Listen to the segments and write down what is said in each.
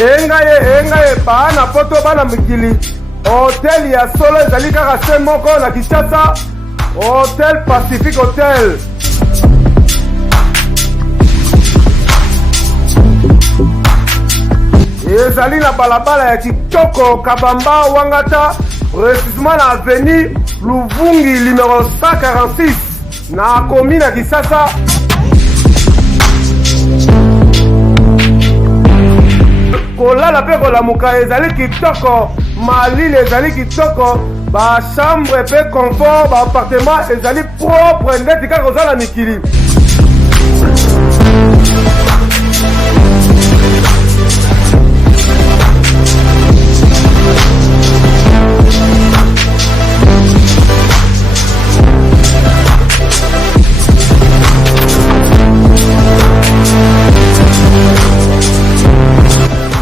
engaye bana poto bana mikili hotel ya solo ezali kaka se moko na Kinshasa, Hotel Pacific Hotel. Ezali na balabala ya Kitoko Kabamba Wangata, précisément na avenue Luvungi numéro 146 na commune ya Kinshasa. Kolala pe kolamuka ezali kitoko, malili ezali kitoko, ba chambre pe confort, ba appartement ezali propre ndeti kaka kozala mikili.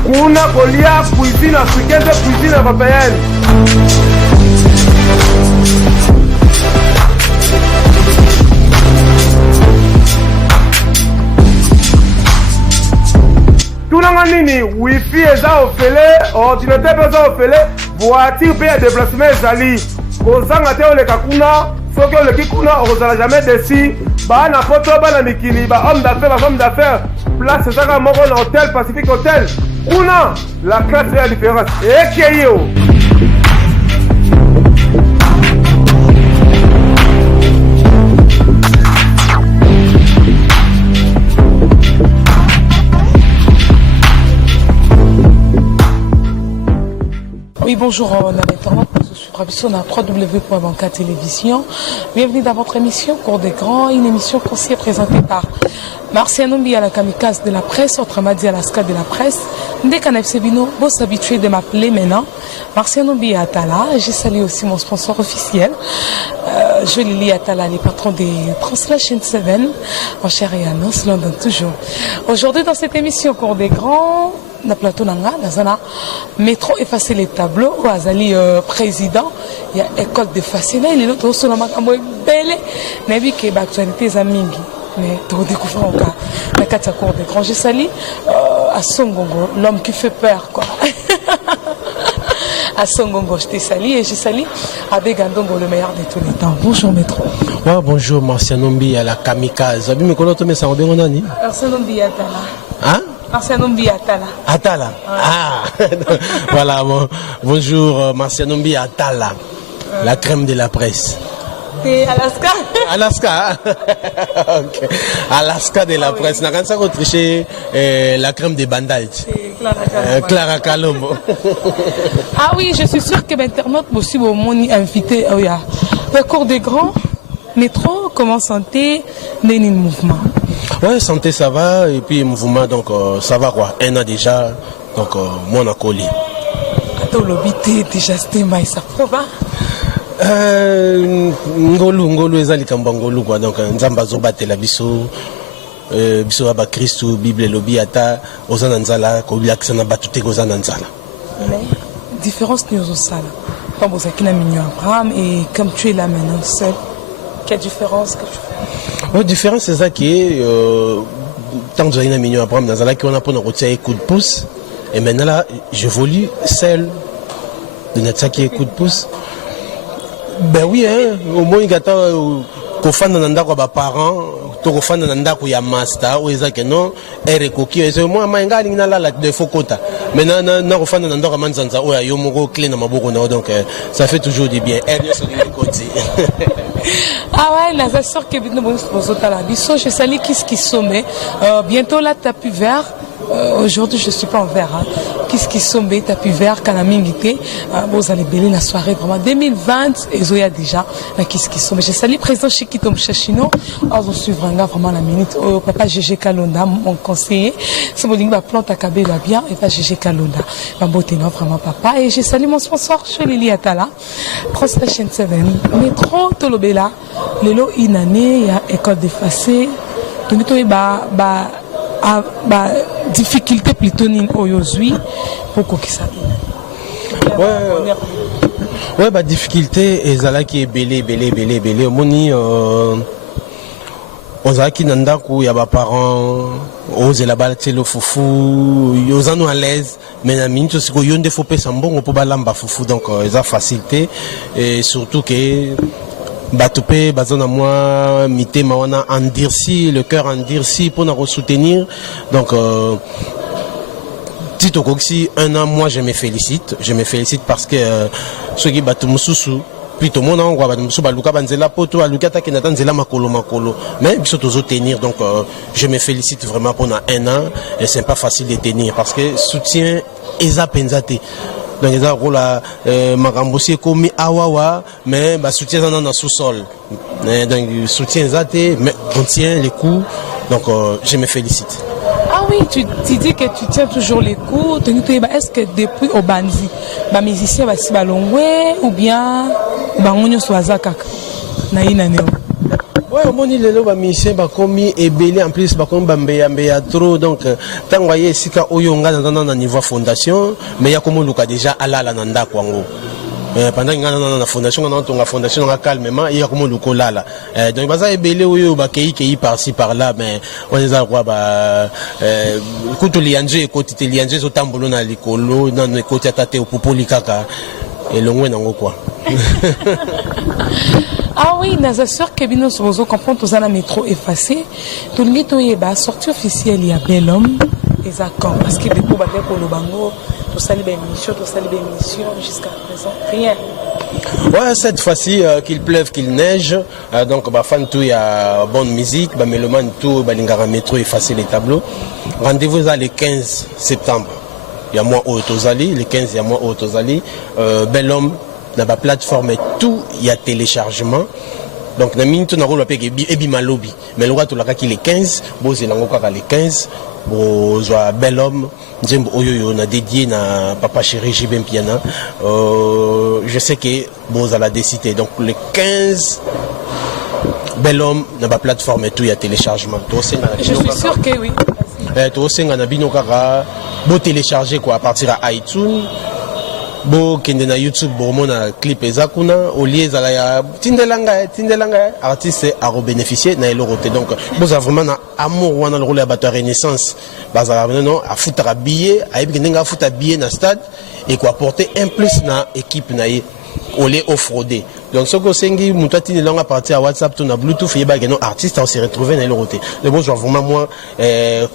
Kuna kolia cuisine africaine de cuisine européenne. Tunanga nini wifi eza ofele, ordinateur eza ofele, voiture pe ya déplacement ezali. Kozanga te oleka kuna, soki oleki kuna ozala jamais déçu. Bana poto bana mikili, ba homme d'affaires, ba femme d'affaires. Place ezaka moko na Hotel Pacific Hotel. Una, la classe est la différence. Et qui est yo? Oui, bonjour, on a l'internaute, je suis Ravisson à www.banca Télévision. Bienvenue dans votre émission Cours des Grands, une émission conseillée présentée par Marciano Mbi à la kamikaze de la presse, autrement dit à l'asca de la presse. Dès qu'un FCBino, vous s'habituez de m'appeler maintenant Marciano Mbi Atala. J'ai salué aussi mon sponsor officiel, Jolie Atala, les patrons des Translation 7, en chair et en os, London toujours. Aujourd'hui, dans cette émission Cours des Grands, na plateau nanga dans un métro effacer les tableaux ou azali président il y a école de fasciné les autres sont makambo belle na bi ke ba actualité za mingi mais to découvrir encore la katia Cour des Grands. Je salue à Songongo, l'homme qui fait peur quoi. À Songongo, je te salue et je salue à Begandongo, le meilleur de tous les temps. Bonjour métro. Ouais, bonjour Marciano Mbi à la kamikaze. Abi me konoto me sa obengo nani? Marciano Mbi Atala. Hein? Marciano Mbi Atala. Atala. Ouais. Ah. Voilà, bon. Bonjour Marciano Mbi Atala. La crème de la presse. T'es Alaska? Alaska. Okay. Alaska de la presse. N'a rien ça tricher la crème de Bandalt. Clara Kalombo. Ah oui, je suis sûr que l'internaute aussi mon invité le Cours des Grands, métro, comment santé, le mouvement. Ouais, santé ça va et puis mouvement donc ça va quoi. Un an déjà donc moi on a collé. Attends l'obité déjà c'était mais ça va. Ngolu ezali kamba ngolu quoi donc nzamba zobatela biso biso ba Christo Bible lobi ata ozana nzala ko biakisa na batute ko ozana nzala. Mais différence ni aux sala. Comme vous avez mignon Abraham et comme tu es là maintenant seul. Quelle différence que tu fais? La différence c'est ça qui est tant que j'ai mignon Abraham dans nzala qui on a pour nous retirer coup de pouce et maintenant là j'évolue seul de notre qui est coup de pouce. Ben oui, hein, au moins il y a des parents, il y a master, ou ils non, et c'est moi, je de Fokota. Maintenant, donc ça fait toujours du bien. Ah ouais, là, c'est sûr que je salue qu'est-ce qui sommet. Bientôt là, tapis vert. Aujourd'hui, je ne suis pas en vert. Hein. Qu'est-ce qui sombe, tapis vert, canamingité. Vous allez bêler la soirée vraiment 2020. Et Zoya déjà, qu'est-ce qui sombe. Je salue le président Chiquito Mchachino. On suivre vraiment la minute. Papa Gégé Kalonda, mon conseiller. C'est mon ligne, ma plante à Kabé là bien. Et pas Gégé Kalonda. Ma beauté, non, vraiment papa. Et je salue mon sponsor, Cholili Atala. Translation 7. Métro Tolobela. Lelo Inane, il y a école d'effacé. Donc, il y a difficulté plutôt aujourd'hui pour que ça. Ouais, bah difficulté et zala qui est belé moni ozalaki na ndako ya baparent ozela balati le fufu oza no à l'aise mais na minute siko yo nde faut pesa mbongo mpo balamba fufu donc eza facilité et surtout que bato mpe baza na mwa mitema wana endurci le cœur endurci mpona kosoutenir donc Tito Koksi, un an, moi je me félicite parce que ceux qui battent Moussousou, puis tout le monde en Moussou Baluka Banzela Poto, Alukata Kenatan Zela Makolo, mais ils sont tous tenir, donc je me félicite vraiment pendant un an, et c'est pas facile de tenir parce que soutien Eza Penzate. Donc ils ont rôle à Marambosi Komi Awawa, mais soutien dans le sous-sol. Donc soutien Zate, mais on tient les coups, donc je me félicite. Ah oui, tu dis que tu tiens toujours les coups. Est-ce que depuis Obandi, les musiciens sont balongwe ou bien ils sont azakak? Ouais, au moment où les musiciens sont ébélés, en plus, ils sont trop. Donc, tant que vous si oyonga dans niveau fondation, mais il y a comme déjà à la nanda kwango. Pendant que la fondation calmement, il y a comme le colala. Donc, il y a des gens qui sont par-ci par-là, mais on les a quoi quand les lianjés et côté les lianjés sont tamboulons dans l'écolo, dans les côtés attaqués au popoli kaka et le moins dans quoi. Ah oui, nous sûr que nous sommes comprendre tous la métro effacé. Tout le monde est sortie officielle il y a bel homme et ça quand parce que des pour battre pour le bango. Tout ça, les émissions, jusqu'à présent, rien. Ouais, cette fois-ci, qu'il pleuve, qu'il neige, donc, fan tout, il y a bonne musique, mélomane tout, lingara métro, effacer les tableaux. Rendez-vous le 15 septembre. Il y a moi au Tozali, le 15, il y a moi au Tozali. Bel homme, dans la plateforme et tout, il y a téléchargement. Donc, na minute na rôle avec Ebi Malobi. Mais le roi, tout là, qui est le 15, bon, c'est l'angoka le 15. Bon, soit bel homme, on a dédié na papa chéri Jibem Piana. Je sais que bon, ça l'a décidé. Donc, le 15, bel homme, dans la plateforme et tout, il y a téléchargement. Je suis sûr que oui. Tu as un abino kara, bon télécharger quoi à partir à iTunes. Bon, kende na YouTube, bon, mon clip ezakuna, au lieu de la tindelanga, artiste à bénéficier na eloroté. Donc, vous avez vraiment un amour ou un rôle à battre Renaissance. Vous avez non à foutre à billet, à ébiquer foutre à billet na stade et quoi porter un plus na équipe na au lieu offroder. Donc, ce que c'est que moutati ne langue à partir à WhatsApp, tout na Bluetooth, et bah, non artiste, on s'est retrouvé na eloroté. Mais bon, je suis vraiment moi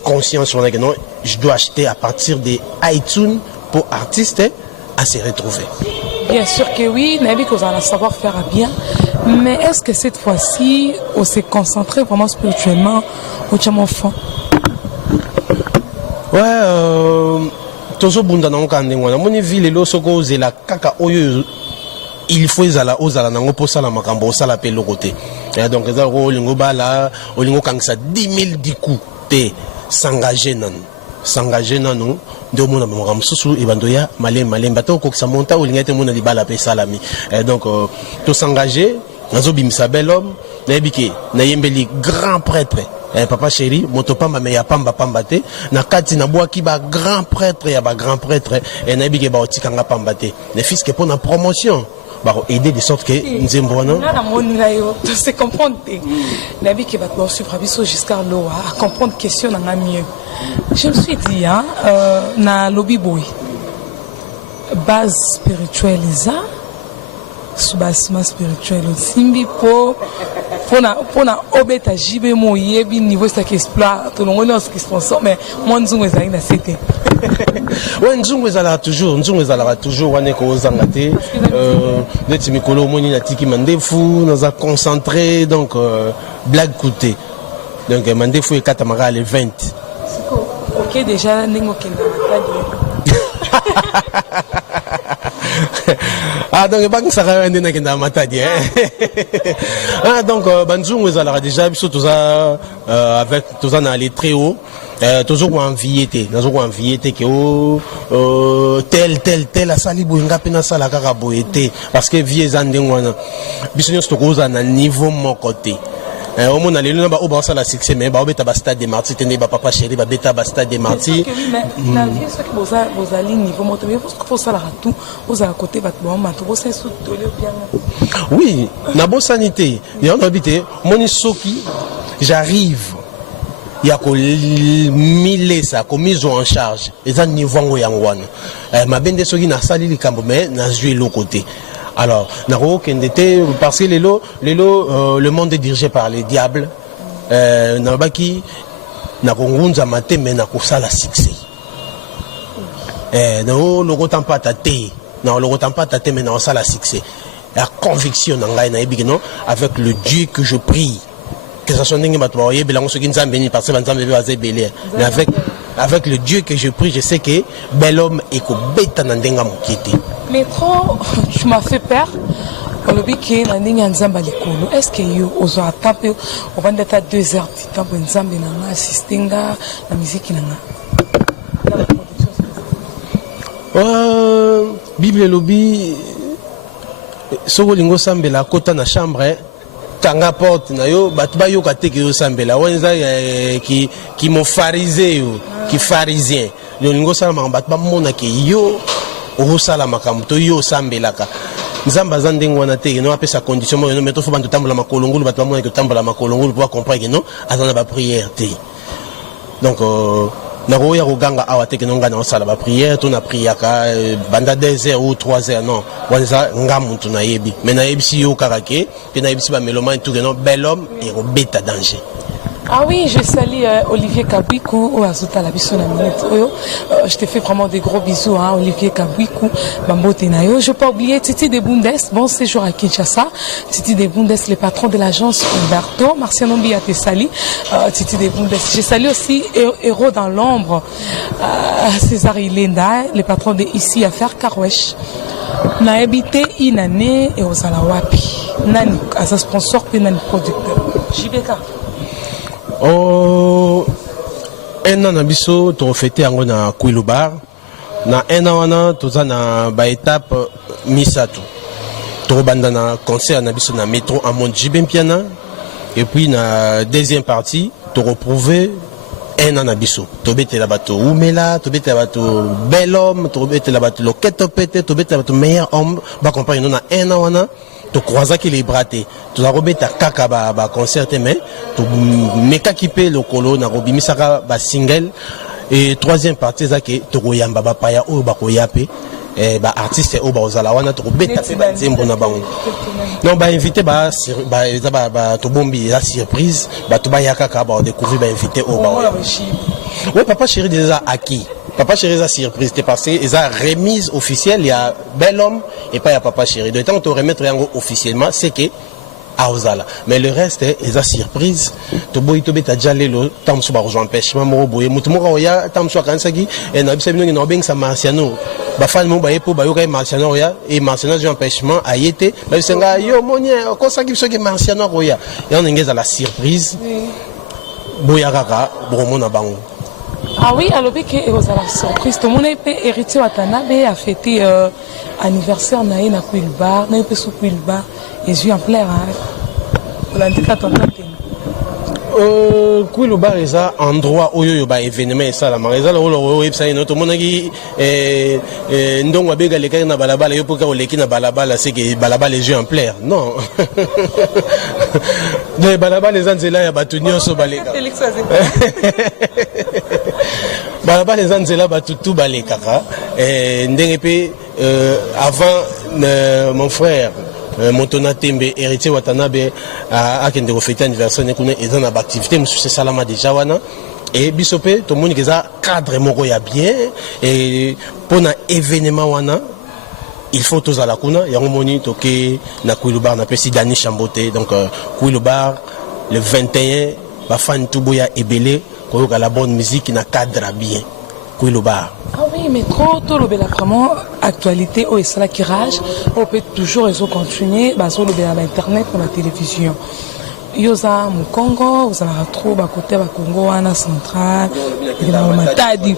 conscient sur la non, je dois acheter à partir des iTunes pour artistes. À se retrouver. Bien sûr que oui, Nabi, que vous allez savoir faire bien. Mais est-ce que cette fois-ci, on s'est concentré vraiment spirituellement au Tchamofan? Ouais, Tozo Bunda Nankande, mon ville, le Soko, la Kaka Oyo, il faut aux nango pour ça la makambo, ça la paix côté. Donc, les euros, l'ingobala, au lingo kangsa 10 000 dikou, s'engager nan nous de mon amour sous et bandoya malin bateau que ça monta ou l'ingénieur mon libala pe salami donc tout s'engager nazo bimisa bel homme na ebike na yembeli grand prêtre papa chéri motopa ma ya pamba te na kati na boaki ba grand prêtre ya ba grand prêtre et na ebike ba otikanga pamba te les fils que pour la promotion bah aider de sorte que nzembo non na moninga yo c'est comprendre nabi que va suivre biso jusqu'à l'eau à comprendre question na mieux. Je me suis dit na lobby boy base spirituelle ça sous-bassement spirituel simbi pour na obeta jibe mo yebi niveau ça qui explore tout le monde qui sponsor mais moi nzungu ezali na c'était ouais nzungu ezala toujours wane ko zangate neti mikolo moni na tiki mandefu nous a concentré donc blague coûté donc mandefu et katamara le 20 OK déjà ningo kenda ah donc banque ça va ndena kenda matadi ah donc banzungu ezala déjà biso tout ça avec tout ça na aller très haut toujours envié que tel asali boinga pena sala kaka boete parce que vie ezandengwana biso nyonso tokoza na niveau mon côté au monde aller là ba ça la succès mais ba obeta ba stade des martyrs tenez ba papa chéri ba beta ba stade des martyrs la vie ce que vous allez niveau moto mais faut ça la tout vous à côté va bon mato vous c'est sous bien oui na bonne sanité et on habite moni soki j'arrive il y a ça mise en charge les ans niveau yango ma bende soki na sali likambo mais na jouer l'autre côté. Alors naro kendete parce que le monde est dirigé par les diables na baki na kongunza maté mais na kosala succès no logo tampa tate na logo tampa tate mais na kosala succès la conviction na ngai na yebi non avec le Dieu que je prie que ça soit ndenge bato ba yebelango soki nzambe ni parce que nzambe ba zebele mais avec le Dieu que je prie je sais que bel homme ekobeta na ndenga mokete. Mais trop tu m'as fait peur. Olobi ke na ndenge nzamba likolo est-ce que yo ozo atape o banda ta 2 heures de temps nzambe na nga assistenga na musique na nga. Bible lobi soko lingo sambela kota na chambre kanga porte na yo batu ba yo kateke yo sambela wenza ki mo pharisé yo ki pharisien yo lingo sambela batu ba mona ke yo o sala makambo to yo sambelaka nzamba zandenge wana te no apesa condition mo no meto fo bantu tambola makolongulu batu ba mona ke tambola makolongulu pour comprendre que non azana ba prière te donc nako ya koganga awa te ke no ngana osala ba prière to na priaka banda 2 heures ou 3 heures non wanza ngamuntu na yebi mais na yebi si yo karake pe na yebi si ba meloma tout que non bel homme et robeta danger. Ah oui, je salue Olivier Kabwiku au Azuta la biso na minute. Je te fais vraiment des gros bisous hein Olivier Kabwiku Bambote Nayo. Je peux pas oublier Titi de Bundes, bon séjour à Kinshasa. Titi de Bundes, le patron de l'agence Umberto, Marciano Mbi a te sali. Titi de Bundes. Je salue aussi Héros dans l'ombre, César Ilenda, le patron de Ici Affaire Karwesh. Na habité inane et aux alawapi. Nani as sponsor pe nani producteur. JBK. Oh, un an biso to fêté yango na Kwilubar na un an wana toza na ba étape misato to banda na concert na biso na métro à Montjibem Piana et puis na deuxième partie to retrouver un an biso to betela bato umela to betela bato bel homme to betela bato loketo pete to betela bato meilleur homme ba comprendre na un an wana to croisa ki les braté to robeta kaka ba concert mais to meka kipe lokolo na robimisaka ba single et troisième partie za ke to koyamba ba paya o ba koyape ba artiste o ba ozala wana to beta pe ba nzembo na bango non ba invité ba to bombi la surprise ba to ba yakaka ba découvrir ba invité o ba ouais papa chéri déjà acquis. Papa chéri a surprise, c'est parce qu'ils ont remise officielle, il y a bel homme et pas il y a papa chéri. De temps on te remettre officiellement, c'est que Aozala. Mais le reste, ils ont surprise. Tu bois tu beta déjà lelo, tam suba rejoint empêchement mo boye, mutumora oya tam suba kansagi et na bisabino ni nobeng sa marciano. Ba fan mo ba yepo ba yo kay marciano oya et marciano j'ai empêchement ayete. Ba senga yo monie ko sagi biso ke marciano oya. Et on engage à la surprise. Boya kaka bomo na bango. Ah oui, alors que vous avez la surprise. Tout le monde est héritier Watanabe a fêté anniversaire na na Kwilubar, na pe sous Kwilubar et je en plein hein. L'indicateur Kwilubar est un endroit où il y a événement ça la marisa là où website tout le monde qui ndongo bega les na balabala yo poka oleki na balabala c'est que balabala les jeux en plein non de balabala les anzela ya batu nyonso baleka balabala les anzela batu tout baleka ndenge pe avant mon frère Montona Tembe héritier Watanabe a kende refêter anniversaire ne connaît ils ont une activité monsieur salama déjà wana et bisope tout le monde qui a cadre moko ya bien et pour un événement wana il faut tous à la kuna ya moni toke na Kwilubar na pesi Dani Chambote donc Kwilubar le 21 ba fan tuboya ebele ko la bonne musique na cadre bien Kwilubar. Ah oui, mais trop tôt le vraiment actualité au Isla qui rage, on peut toujours continuer, sur l'internet ou la télévision. Yosa mu Congo, vous allez retrouver à côté de Congo, Anna Central, et dans le Matadi.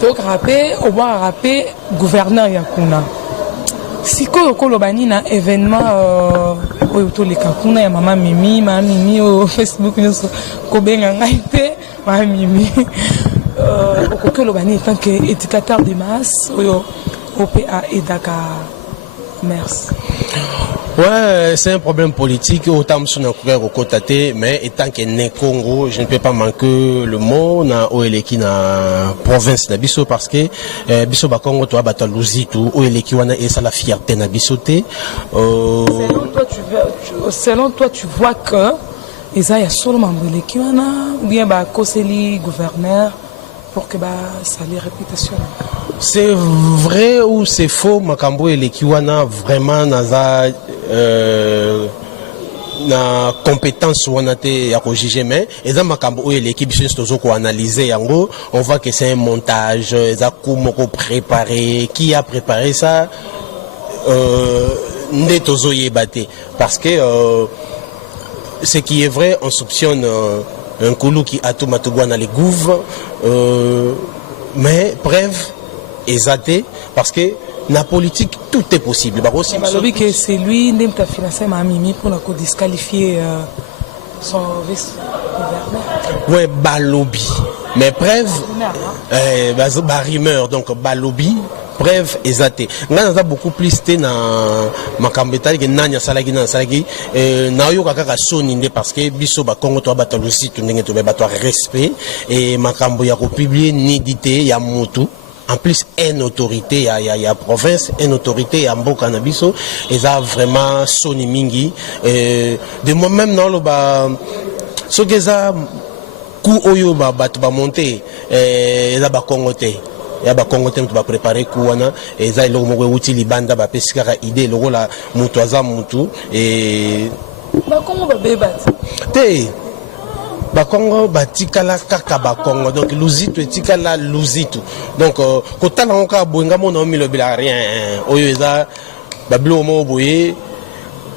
Donc rappel, on va rappeler gouverneur Yakuna. Si ko bani na événement oyo to le kakuna ya mama mimi au Facebook nyonso ko benga ngai te mama mimi ko bani tant que éducateur de masse oyo OPA et Dakar merci Ouais, c'est un problème politique. Autant au côté, mais étant que né Congo, je ne peux pas manquer le mot na oeleki na province na biso parce que biso ba Congo to abata luzitu oeleki wana et ça la fierté na bisoté. Selon toi, tu vois que Eza ya seulement oeleki wana ou bien ba koseli gouverneur pour que ça les réputation. C'est vrai ou c'est faux makambo eleki wana vraiment naza na compétence wana te ya ko juger mais eza makambo oyo l'équipe biso tozo ko analyser yango on voit que c'est un montage eza comment ko préparer qui a préparé ça ne tozo yebate parce que ce qui est vrai on soupçonne un koulou qui a tout matugwa na les gouves mais bref ezate parce que la politique, tout est possible. Que c'est lui qui a financé Mamimi pour disqualifier son vice-gouverneur. Oui, Balobi. Mais bref, Barimeur, donc Balobi, bref, exacté. Nous avons beaucoup plus de makambeta que nanya salagi na salagi na yo kaka soninde parce que biso ba Congo to batalosi to ndenge to ba to respect et makambo ya ko publier nidité ya mutu. En plus, une autorité, il y a province, une autorité, il y a Mboka Nabiso, et ça vraiment Sony Mingi. De moi-même, non, le bas, ce que ça, coup oyo ba monter, et ça ba Congoté. Il y a ba Congoté qui va préparer kouana, et ça il y a outil libanda ba pescara idée, le la mutuaza mutu et. Ba Congo ba bébat. Té. Bakongo batikala kaka bakongo donc luzitu etikala luzitu donc kotala ngoka boinga mona omilo bila rien oyo eza bablo mo boye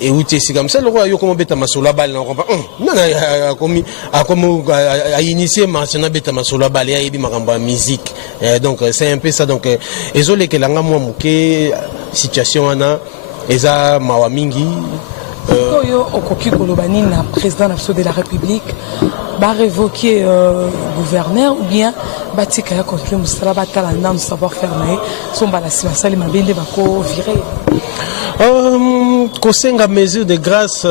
et outi si comme ça le roi yo comme beta masola bal na kompa nana akomi a initié mentiona beta masola bal ya yebi makambo ya musique donc c'est un peu ça donc ezole ke langa mo muke situation wana eza mawa mingi Oyo okoki kolobani na président de la République va révoquer gouverneur ou bien batika ya contre musala batala na savoir faire mais son balasima sali mabende bako virer kosenga mesure de grâce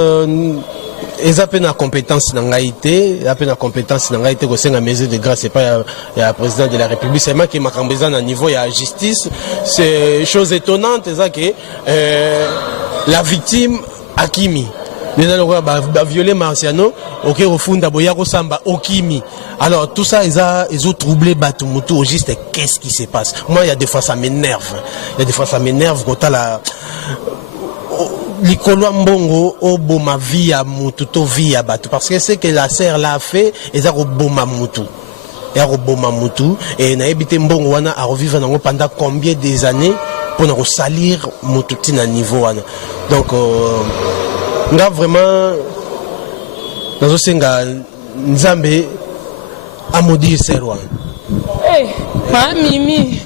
ils appellent la compétence dans l'AIT, appellent la compétence dans l'AIT, kosenga mesure de grâce c'est pas le président de la République c'est moi qui m'a cambézan à niveau il y a justice c'est chose étonnante c'est que la victime Akimi. Les gens ont violé Marciano, ok, au fond d'Aboyako Samba, Okimi. Alors tout ça, ils ont troublé Batumutu au juste. Qu'est-ce qui se passe? Moi, il y a des fois ça m'énerve. Il y a des fois ça m'énerve quand t'as la. Likolo mbongo oboma via mutu to via batu parce que c'est que la serre l'a fait et ça oboma mutu. Et oboma mutu et na ebité mbongo wana a revivre nango pendant combien des années pour nous salir mutu na niveau wana. Donc nga vraiment nazo senga nzambe amodi serwa. Eh, Mimi.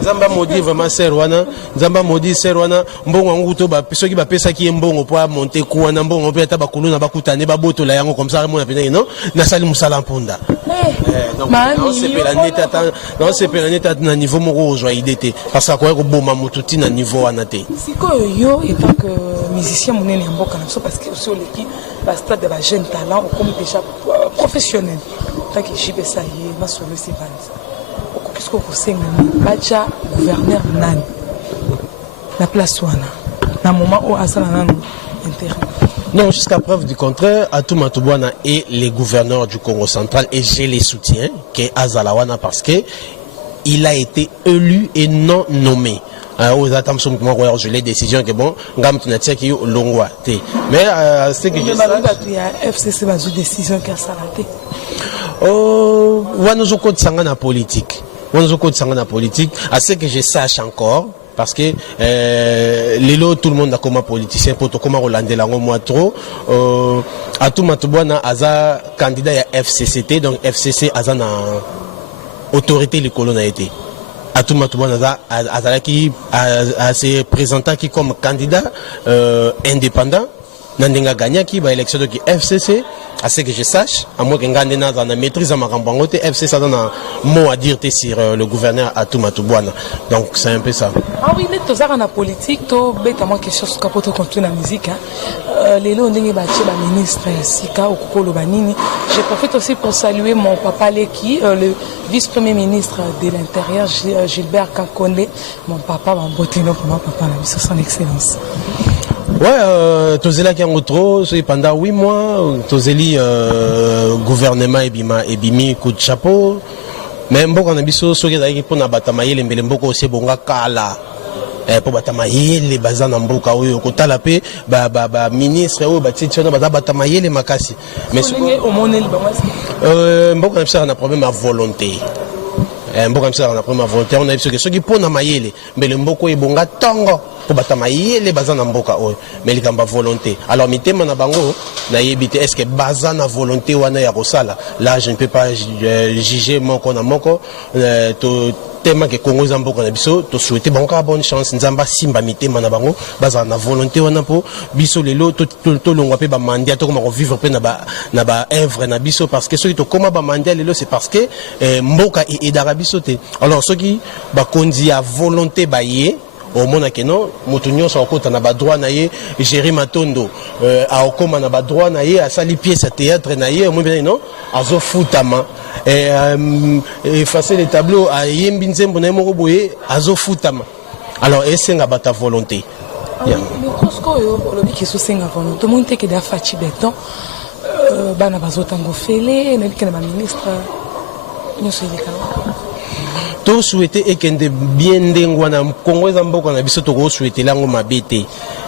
Nzamba modi vraiment serwana, nzamba modi serwana, mbongo nguto ba soki ba pesa ki mbongo po monter ku na mbongo pe ta ba kuluna ba kutane ba boto la yango comme ça mo na pena non, na sali musala mpunda. Donc non c'est pe la neta na niveau moko ozwa idée parce que ko boma mututi na niveau anate. Sikoyo yo étant que musicien monene mboka na so parce que sur l'équipe ba stade de ba jeune talent comme déjà professionnel. Tant que JB ça y est, ma solo c'est pas ça. Qu'est-ce que vous savez bacha gouverneur nani la place wana na moment où asala nanu intérêt. Non, jusqu'à preuve du contraire, Atou Matubwana est les gouverneurs du Congo central et j'ai les soutiens qu'est Azalawana parce que il a été élu et non nommé. Aux attentes je les décisions que bon, ngam tunatia ki longwa te. Mais c'est que je sais FCC va une décision qui a salaté. Oh, wanozo ko tsanga na politique. Wanozo ko tsanga na politique, à ce que je sache encore parce que lelo tout le monde a comme politicien pour comment Rolandé lango moi trop Atou Matubwana aza candidat à FCCT donc FCC aza na autorité les colons a été Atou Matubwana aza qui a se présenté qui comme candidat indépendant Nandenga gagna qui va élection de FCC à ce que je sache, à moins que Ngandena dans la maîtrise à Makambangote, FC ça donne un mot à dire sur le gouverneur Atoumatoubouana. Donc c'est un peu ça. Ah oui, mais tout ça en politique, tout bêtement question sur capote contre la musique. Les lots n'est pas ministre Sika ou Kokolo Banini. Je profite aussi pour saluer mon papa Leki, le vice-premier ministre de l'Intérieur, Gilbert Kakonde. Mon papa va botter pour mon papa, la mission son excellence. Ouais, Tozela qui en trop, pendant 8 mois, Tozeli gouvernement et bimi coup de chapeau. Mais beaucoup on a biso so qui pour na batamaye les mbele mboko aussi bonga kala. Pour batamaye les bazana mboka oyo kotala pe ba ministre oyo ba titiona ba batamaye les makasi. Mais au monel mboko na biso na problème à volonté. Mboko na biso na problème à volonté, on a biso que ceux qui pona mayele mbele mboko e bonga tongo. Les bazana mboka oyo mais les gamba volonté alors mitema na bango na yebite est-ce que bazana volonté wana ya kosala là je ne peux pas juger moko na moko to tema ke Congo za mboka na biso to souhaiter bango bonne chance nzamba simba mitema na bango bazana volonté wana po biso lelo to longwa pe ba mandia to koma vivre pe na ba œuvre na biso parce que ceux qui to koma ba mandia lelo c'est parce que mboka et d'arabiso te alors ceux qui ba kondi a volonté ba yé au monde que non motunyo sa okota na ba droit na ye gérer matondo a okoma na ba droit na ye a sali pièce à théâtre na ye mo bien non azo futama effacer les tableaux a yembi nzembo na moko boye azo futama alors esenga bata volonté mais kosko yo lobi ki so senga volonté mo nteke da fachi beton bana bazotango fele na bikena ba ministre nyoso yekala to souhaiter ekende bien ndengwana Congo za mboka na biso to souhaiter lango mabete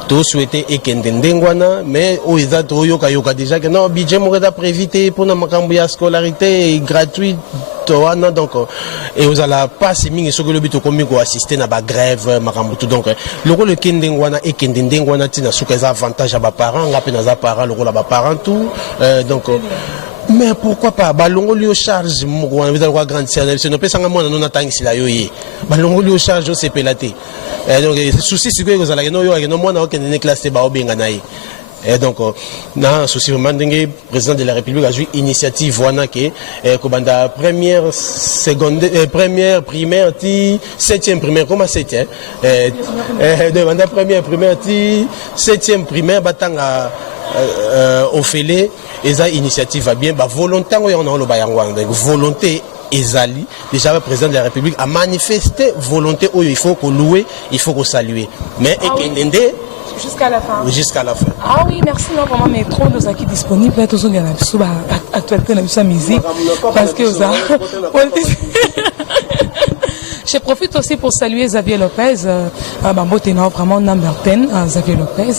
to souhaiter ekende ndengwana mais oiza to yoka déjà que non budget mo da prévité pour na makambo ya scolarité gratuite wana donc et vous allez passer mingi so que le but komi ko assister na ba grève makambo tout donc le kende ngwana ekende ndengwana tina suka za avantage à ba parents ngape na za parents le la ba parents tout donc mais pourquoi pas balongo lui charge mo on va voir grande sœur ne peut sanga mona non atangi sila yo ye balongo lui charge c'est pelaté donc souci c'est que vous allez no yo no mona okende classe ba obenga na ye et donc na souci vraiment dingue président de la République a joué initiative wana ke ko banda première seconde première primaire ti 7e primaire comment 7e de banda première primaire ti 7e primaire batanga au félé eza initiative va bien ba volonté on a le bayangwang donc volonté ezali déjà le président de la République a manifesté volonté où il faut qu'on louer il faut qu'on saluer mais ekendende jusqu'à la fin. Jusqu'à la fin. Ah oui, merci. Non, vraiment, métro, nous sommes disponibles. Là, tous on a actualité, on a musique. Parce que vous avez. Je profite aussi pour saluer Xavier Lopez, Bambo Ténor, vraiment number 10, Xavier Lopez.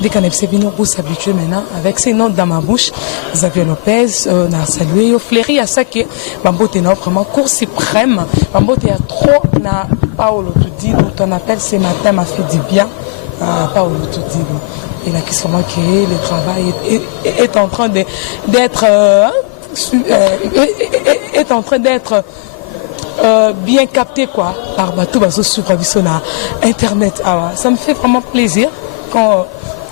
Dès qu'on est venu pour s'habituer maintenant, avec ces noms dans ma bouche, Xavier Lopez, on a salué, Fléry, à ça que Bambo Ténor, vraiment, cours suprême, Bambo Ténor, trop, na Paolo Tudi, dont on appelle ce matin, m'a fait du bien, Paolo Tudi. Et là, qui sont manqués, le travail est en train d'être, est en train d'être, bien capté quoi par tout baso sur internet. Alors, ça me fait vraiment plaisir quand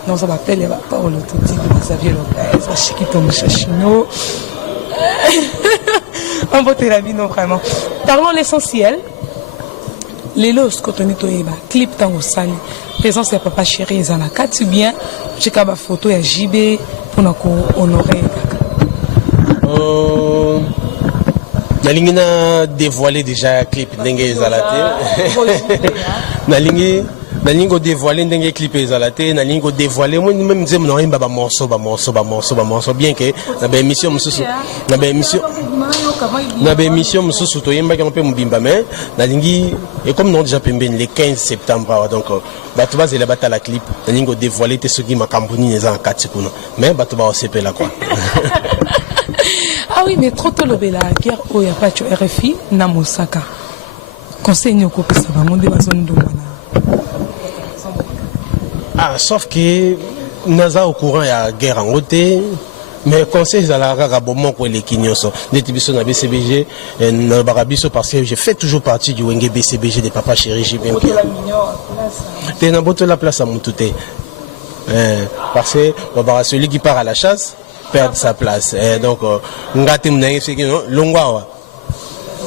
on m'appelle les paroles de Xavier Lopez, Chiquito Mouchachino. On vote la vie non vraiment. Parlons l'essentiel. Les lots quand on est au clip dans au sali. Présence de papa chéri Zanaka, tu bien j'ai qu'à ma photo et JB pour nous honorer. Nalingi na dévoiler déjà clip ndenge ezalate nalingi dévoiler ndenge clip ezalate nalingi dévoiler moi même nzembo na imba ba morceau bien que na ba émission mususu na ba émission mususu to yemba ko pe mbimba mais nalingi et comme non déjà pembeni le 15 septembre donc batu bazela bata la clip nalingi dévoiler te soki makambuni neza en katikuna mais batu ba osepela quoi. Ah oui, mais trop tôt le bela guerre où il n'y a pas de RFI, na Mosaka. Conseil n'y a pas de ça, monde de zone de ah, sauf que naza au courant il y a guerre en côté, mais conseil à la ragabomon pour les kinyoso. N'était-ce na BCBG, na barabiso parce que je fais toujours partie du Wenge BCBG de Papa Chéri JB. T'es na botte la place à Moutouté. Parce que celui qui part à la chasse. perdre sa place. Et donc, ngati mnengi c'est que longwa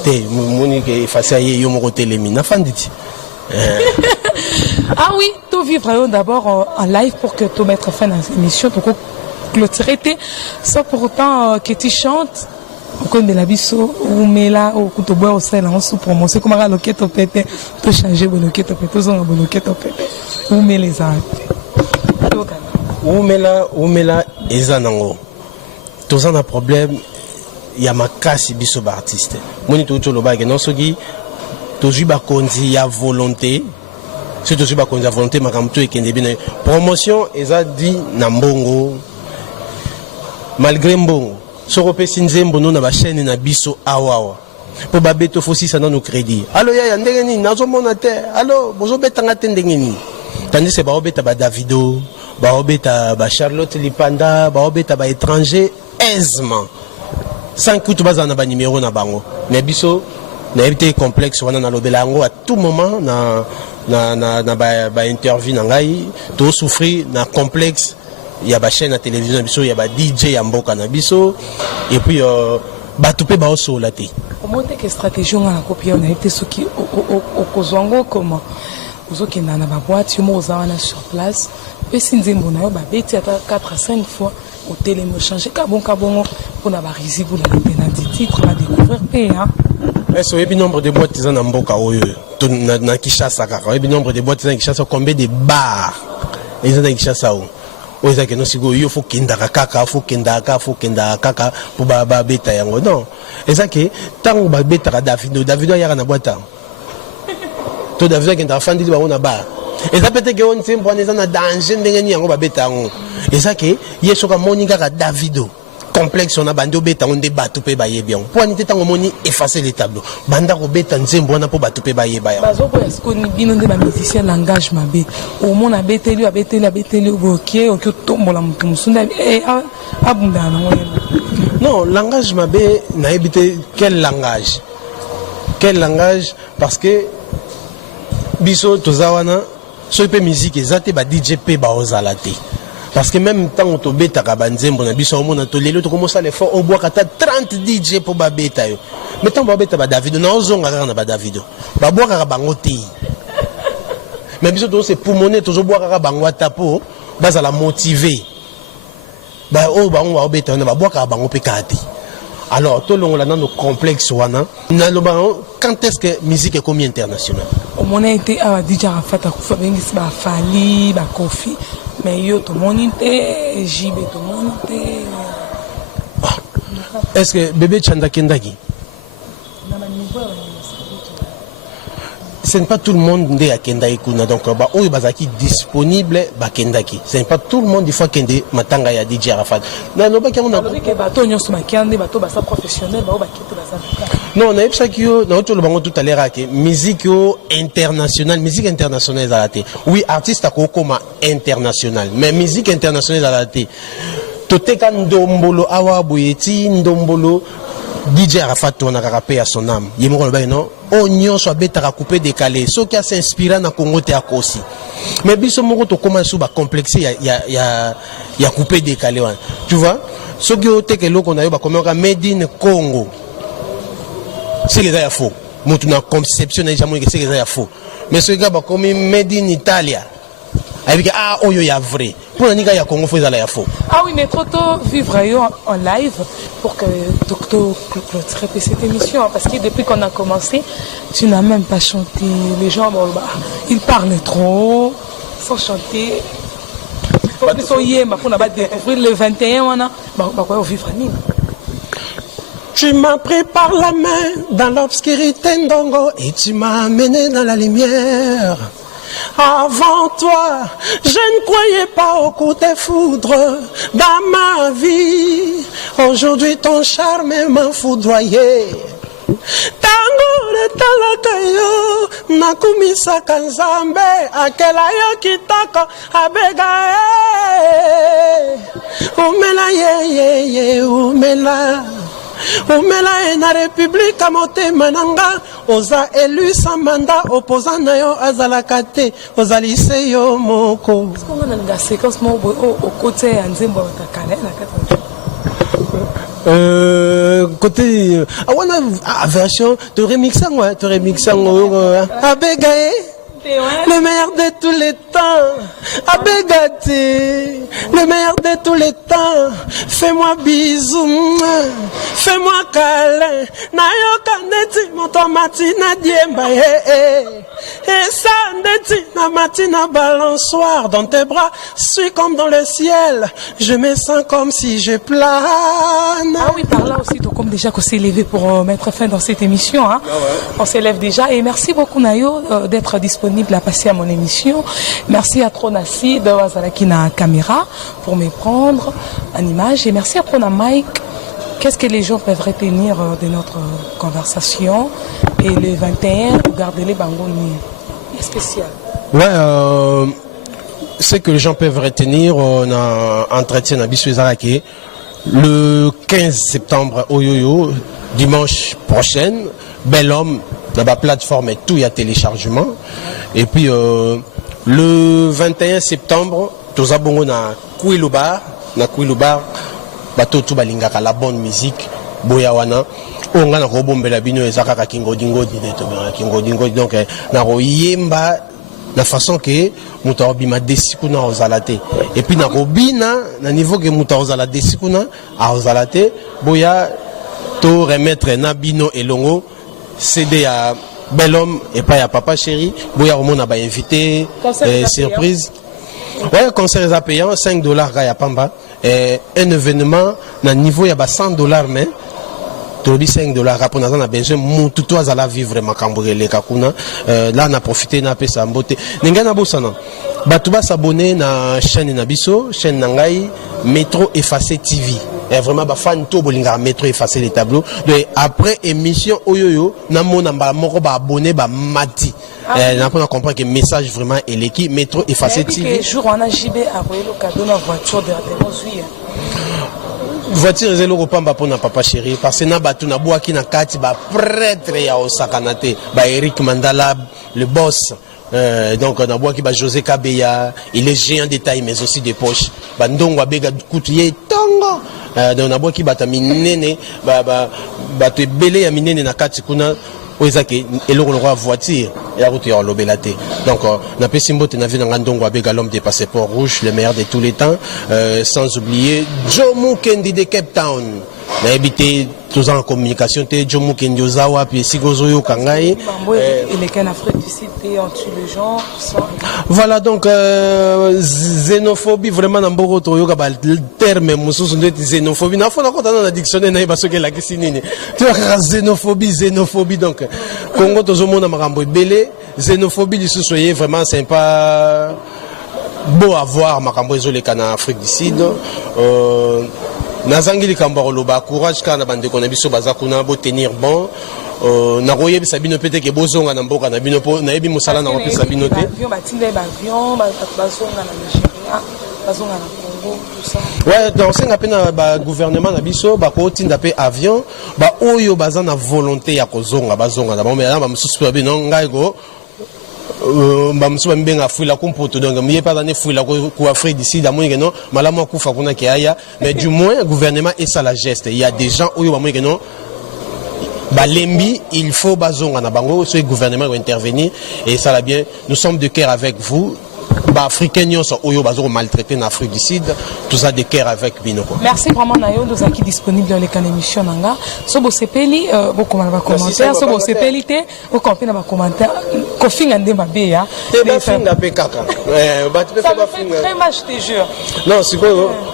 te moni que face à yo mo côté les mines afanditi. Ah oui, tout vivre d'abord en live pour que tout mettre fin à l'émission pour clôturer sans pour autant que tu chantes. Comme de la biso ou mela ou kutoboa au sel en sous promotion comme à loquette au pété tout changer au loquette au pété on a loquette au pété ou me les a ou mela ezanango tous en a problème il y a ma casse biso ba artiste moni tout le bague non soki toujours ba konzi ya volonté c'est toujours ba konzi ya volonté makamto ekende bien promotion eza dit na mbongo malgré mbongo soko sinzembo no na ba chaîne na biso awawa po ba beto fosisa na no crédit allo ya ndenge ni nazo mona te allo bozo betanga te ndenge ni tandis que ba obeta ba Davido ba obeta ba Charlotte Lipanda ba obeta ba étranger aisément sans kutu baza na ba numéro na bango mais biso na évité complexe wana na lobela ngo à tout moment na ba interview na ngai to souffrir na complexe. Il y a des chaînes de télévision, il y a des DJ à Mboka Nabiso, et puis Batoupé Baoso Lati. Comment est-ce que stratégie on a copié? On a été ceux qui au Kozongo comment? Vous qui n'en avez pas boîte, tu m'as sur place. Et si nous avons bêté 4 à 5 fois au télé, nous changer cabon pour n'avoir risi pour la pénalité titre, la découvrir hein. Est-ce qu'il y a un nombre de boîtes qui sont en Mboka na Kinshasa? Il y a un nombre de boîtes qui sont en Kinshasa, combien de bars ils sont en Kinshasa? Oza que non sigo yo faut kenda kaka pour ba beta yango non eza que tango ba beta Davido ya na boîte to Davido kenda fandi ba ona ba eza peut-être que on semble on na danger ndenge ni yango ba beta yango eza que yeso ka moninga ka Davido complexe on a bando beta on débat tout pe ba yebion pour ni tango moni effacer les tableaux banda ko beta nzembo na po ba tout pe ba yeba bazo ko esko ni bino de ba musicien langage mabe au monde a beteli OK tombola mutu musunda abunda non langage mabe na ebité quel langage parce que biso tozawana so pe musique ezate ba DJ pe ba ozalate. Parce que même tant que tu bêta kabanzembo na biso omona to lelo to commence à l'effort au bois kata 30 DJ pour ba bêta yo. Mais tant ba bêta ba Davido na ozonga na ba Davido. Ba bois ka bango te. Mais biso to c'est pour monnaie toujours bois ka bango tapo ba za la motiver. Ba o ba on va bêta na ba bois ka bango pe kati. Alors tout le monde là dans nos complexes wana na lo ba quand est-ce que musique est comme internationale. Au moment été à DJ Arafat akufa bengi ba Fali ba Kofi. Mais yo tout le monde était JB tout le monde était. Est-ce que bébé Chanda Kendagi? Ce n'est pas tout le monde qui est Kendaki kuna donc ba oyo bazaki disponible ba Kendaki. Ce n'est pas tout le monde il faut kende matanga ya DJ Arafat. Na no ba kama na que bateau nyonso makende bateau basa professionnel ba bakete basa. Non, na epsa ki yo na oto lo bango tout à l'heure que musique internationale zalate. Oui, artiste akokoma international, mais musique internationale zalate. Toteka ndombolo awa boyeti ndombolo DJ Arafat on a rapé à son âme. Yemoko le non, onyo soit bêta coupé décalé. Ce qui a s'inspiré na Congo te akosi. Mais biso moko to commence ba complexé ya coupé décalé. Tu vois? Ce qui au teke lo qu'on a eu ba comment made in Congo. C'est les faux. Moi tu na conception na jamais que c'est les faux. Mais ce gars ba comme made in Italia. Avec oyo ya vrai. Pour la niga ya Congo faut la faux. Ah oui, mais trop tôt vivre en live pour que Docteur clôture cette émission parce que depuis qu'on a commencé, tu n'as même pas chanté. Les gens bon, bah, ils parlent trop sans chanter. Faut que soyez ma pour découvrir le 21 on a bah quoi vivre ni. Tu m'as pris par la main dans l'obscurité ndongo et tu m'as amené dans la lumière. Avant toi, je ne croyais pas au coup de foudre dans ma vie. Aujourd'hui, ton charme m'a foudroyé. Tango de talakayo, nakumisa kanzambe, akela yo kitako, abega umela ye, umela. Umela na République amote mananga oza élu sans mandat opposant na yo azalakate ozalise yo moko. Est-ce qu'on a une séquence au côté ya nzembo batakale na kata? Côté version de remixant, ouais, de remixant Abégaé, le meilleur de tous les temps. Abégate, le meilleur de tous les temps. Fais-moi bisou, fais-moi câlin. Nayoka neti moto matina diemba et ça neti na matina balançoire dans tes bras, suis comme dans le ciel. Je me sens comme si je plane. Ah oui, par là aussi, donc comme déjà qu'on s'est levé pour mettre fin dans cette émission, hein. Ah ouais. On s'élève déjà et merci beaucoup Nayo d'être disponible à passer à mon émission. Merci à Tronassi de Wazalaki na caméra pour me prendre en image et merci à Trona Mike. Qu'est-ce que les gens peuvent retenir de notre conversation et le 21, gardez-les bangoni spécial. Ouais, ce que les gens peuvent retenir, on a entretien à Bissouezarake le 15 septembre au Yoyo, dimanche prochain, Bel Homme, dans la plateforme et tout, il y a téléchargement. Et puis le 21 septembre, tous abongo na Kouiloubar, bato tout balingaka la bonne musique, boyawana. On a robombela bino ezaka kingodingodi donc na royemba la façon que muta bima desikuna ozalate et puis na robina na niveau que muta ozala desikuna a ozalate boya to remettre na bino elongo CD à Bel Homme et pas à Papa Chéri boya romona ba invité surprise. Ouais, concert à payant $5 à Pamba et un événement na niveau ya ba $100 mais Tobi $5 pour nous on a besoin tout toi à la vivre makambrele kakuna là on a profité na pesa mbote ninga na bosana batuba s'abonner na chaîne na biso chaîne nangai Métro Effacé TV et vraiment ba fan to bolinga Métro Effacé les tableaux donc après émission oyoyo na mona ba moko ba abonné ba mati on a compris que message vraiment et l'équipe Métro Effacé TV et jour on a JB à le cadeau na voiture de Rosui voiture zelo kopamba pona Papa Chéri parce que na batu na boaki na kati ba prêtre ya osakanate ba Eric Mandala le boss donc na boaki ba José Kabeya il est géant de taille mais aussi de poche ba ndongo abega kutuye tongo donc na boaki bata minene ba te belé ya minene na kati kuna oezaki eloko lokwa voiture et la route ya lobelate donc na pesimbote na vie na ndongo abega l'homme des passeports rouges le meilleur de tous les temps sans oublier Joe Mukendi de Cape Town na habité tous en communication te Joe Mukendi ozawa puis sigozoyo kangai il est qu'en Afrique du Sud et en tue le genre voilà donc xénophobie vraiment na mboko toyoka ba terme mususu ndeti xénophobie na fona kota na dictionnaire na basoke la kisinini tu vois xénophobie donc Congo tozomona makambo ebele xénophobie lisusu ye vraiment sympa beau à voir makambo ezoleka na Afrique du Sud nazangi likambo koloba courage kana bandeko na biso baza kuna bo tenir bon na koyebisa bino pete ke bozonga na mboka na bino po na yebi mosala na kopesa bino te avion batinde ba avion bazonga na Nigeria bazonga na Congo tout ça ouais donc senga pena ba gouvernement na biso ba ko tinda pe avion ba oyo baza na volonté ya kozonga bazonga na bombe ba mususu ba bino ngai go bamsuba mbenga fuila kumpoto donc miye pas dans fuila ko Afrique d'ici da moyenge non malamo kufa kuna ke aya mais du moins le gouvernement et ça la geste il y a des gens oyo ba moyenge non balembi il faut bazonga na bango ce gouvernement va intervenir et ça la bien nous sommes de cœur avec vous ba africains nyonso oyo bazo maltraiter en Afrique du Sud tout ça de cœur avec binoko merci vraiment Nayo nous qui disponible dans les canaux émission nanga so bo sepeli beaucoup mal ba commentaire so bo sepeli te o compter na ba commentaire ko finga ndemba be ya te finga pe kaka ba te ba finga très mal je te jure non c'est quoi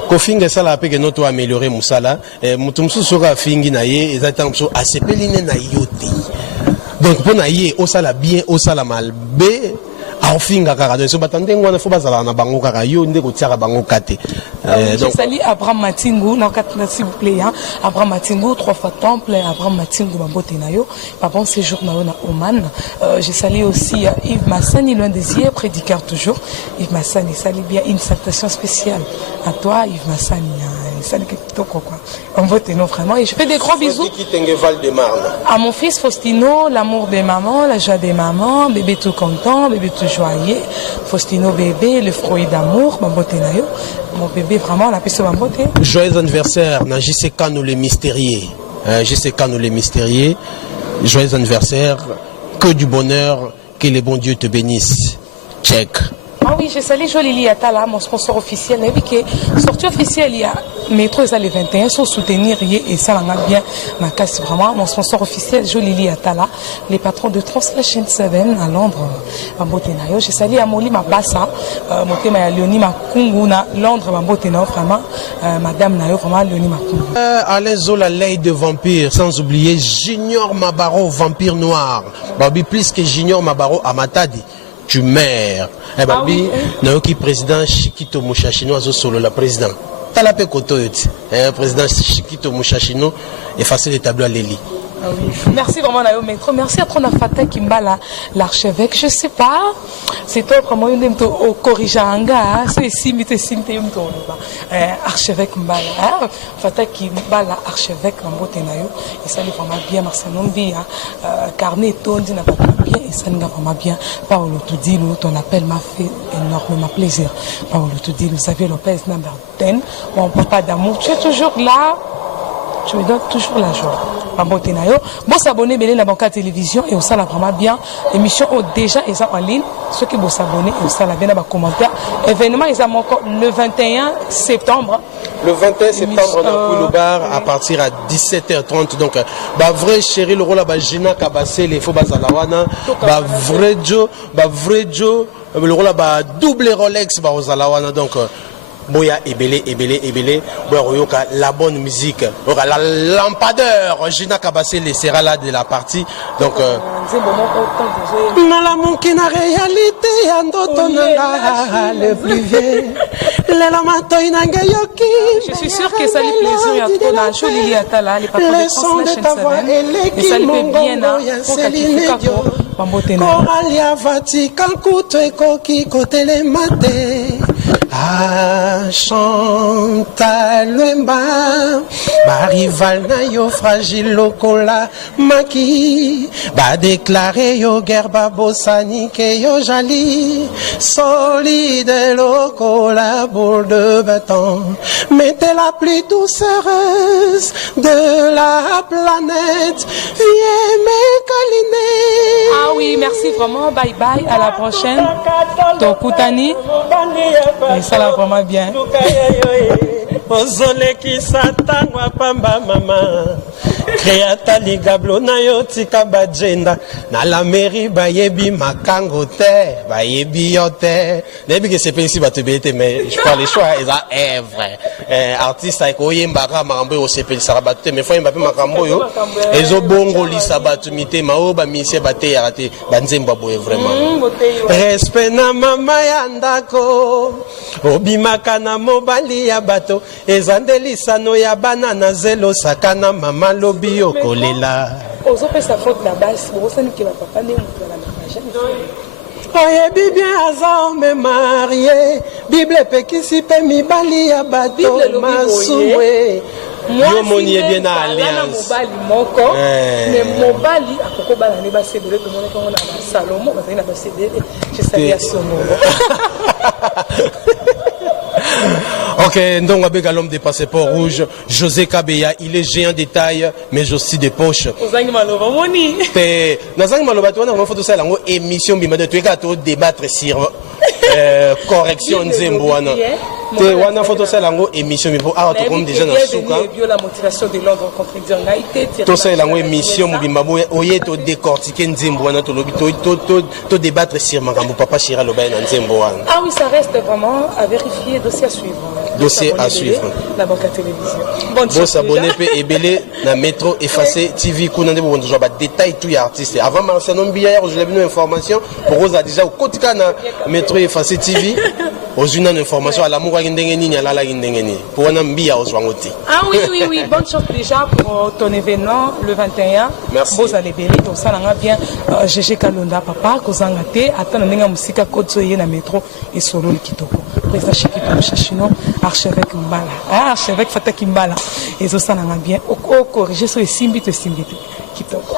ko finga ça la pe que notre améliorer musala mutu mususu ka fingi na ye ezata musu a sepeli ne na yote donc pour na ye o sala bien o sala mal be a finga kaka donc so batande ngwana fo bazala na bango kaka yo nde ko tiaka bango kate donc sali Abraham Matingu na katna s'il vous plaît hein Abraham Matingu 3 fois temple Abraham Matingu bambote na yo pas bon séjour na Oman j'ai sali aussi Yves Massani loin des yeux prédicateur toujours Yves Massani sali bien une salutation spéciale à toi Yves Massani ça quoi. On vote non vraiment. Et je fais des gros bisous à mon fils Faustino, l'amour des mamans, la joie des mamans, bébé tout content, bébé tout joyeux. Faustino bébé, le fruit d'amour, mon bébé vraiment, la piste bambote. Joyeux anniversaire, JCK nous les mystérieux. JCK nous les mystérieux. Joyeux anniversaire, que du bonheur, que les bons dieux te bénissent. Check. Ah oui, je salue Jolili Atala, mon sponsor officiel. Et puis que sortie officielle, il y a Métro et les 21, sans soutenir et ça l'a bien. Ma casse vraiment, mon sponsor officiel, Jolili Atala, les patrons de Translation 7 à Londres, Bambotenayo. Je salue Amoli Mabassa, Motema Léonie Makunguna, Londres, Bambotenayo, vraiment, Madame Nayo, vraiment, Léonie Makungu. Alain Zola, l'œil de vampire, sans oublier Junior Mabaro, vampire noir. Babi, plus que Junior Mabaro, Amatadi. Tu meurs. Eh ben, oui, Naoki président Chikito Mushashino azo solo la président. Talape koto yoti. Président Chikito Mushashino effacer les tableaux à l'Eli. Ah oui. Merci vraiment Nayo Maître. Merci à Trona Fata Kimbala, l'archevêque. Je sais pas, c'est toi vraiment une de au corrigeanga, c'est simite archevêque Mbala, Fata Kimbala, archevêque Mbote Nayo. Et ça lui vraiment bien, Marcel Nombia, Carnet Tondi n'a pas bien, et ça nous va vraiment bien. Paolo Toudilou, ton appel m'a fait énormément plaisir. Paolo Toudilou, Xavier Lopez, number 10, mon papa d'amour, tu es toujours là. Je me donne toujours la joie. Bon s'abonner à la Banca Télévision et au ça vraiment bien. Émission déjà ils sont en ligne. Ceux qui vont s'abonner et au ça bien dans les commentaires. Événement ils ont encore le 21 septembre. Le 21 septembre dans Kouloubar à partir à 17h30. Donc vrai chéri le rôle à Gina Kabassé les faux bazalawana. Vrai Joe le rôle à double Rolex bazalawana donc Boya Ebele, Boya la bonne musique, la lampadeur, Gina Kabassé sera là de la partie. Donc, dans la monquine réalité, le plus vieux, je suis sûr que ça lui plaisir à toi, la Jolili Atala, les patrons de Translation 7, et ça lui fait bien, pour qu'elle Coralia Vatican Couto et Koki côté les matés. Ah, Chantal Lemba, Marival na yo fragile lokola maki, ba déclaré yo guerre babosani ke yo jali, solide lokola boule de bâton, mettez la plus doucereuse de la planète, viens me câliner. Ah oui, merci vraiment, bye bye, à la prochaine. Tokutani. Et ça va vraiment bien. Ozoleki satangwa pamba mama Kreata ligablo na yo tika bajenda Na la mairie bayebi makango te Bayebi yo te Nebi que c'est pas ici bato belete mais je parle les choix et vrai artiste avec oyembaka makambo yo sepeli sarabato te mais faut yemba pe makambo yo ezo bongo lisa bato mite mao ba misie bate ya te banzemba boye vraiment respect na mama ya ndako obimaka na mobali ya bato ezandelisano ya bana na zelo sakana mama lobi okolela ozopesa faute la base bosani ke papa ne mutala na jeune oyebi bien aza ome marie bible pekisi pe mibali ya bato masumwe yo moni bien na alliance mobali moko mais mobali akoko bana ne ba célébrer tout le monde comme on a Salomo bazali na ba célébrer je savais à son nom. Ok, donc avec l'homme des passeports rouges, José Kabeya, il est géant de taille, mais aussi des poches. Ozangi maloba moni. Nazangi maloba tu on a photo ça là émission bima de tu ka to débattre sur correction nzemboana. Te wana photo ça là émission mais ah to comme déjà na souka. La motivation de Londres contre Xangaïté. To ça là émission bima oye to décortiquer nzemboana to lobi to débattre sur makambo papa Chira loba na nzemboana. Ah oui, ça reste vraiment à vérifier, dossier à suivre. Dossier à suivre. La Banca Télévision. Bonne chance. Bon s'abonner pe ebele na Métro effacé TV kuna ndebo bonzo ba détail tout ya artiste. Avant Marcel Nombia hier, je l'ai vu une information pour Rosa déjà au kotika na Métro effacé TV. Aux une information à l'amour ndenge nini ala la ndenge nini. Pour wana mbia ozwangote. Ah oui, bonne chance déjà pour ton événement le 21. Merci. Vous allez bélir donc ça nga bien GG Kalonda papa kozanga te atana ndenge musika kotso ye na Métro et solo kitoko. président Chikito Chachino, archevêque Mbala. Archevêque Fataki Mbala. Et ça n'a bien. Au corriger sur les simbites. Kitoko.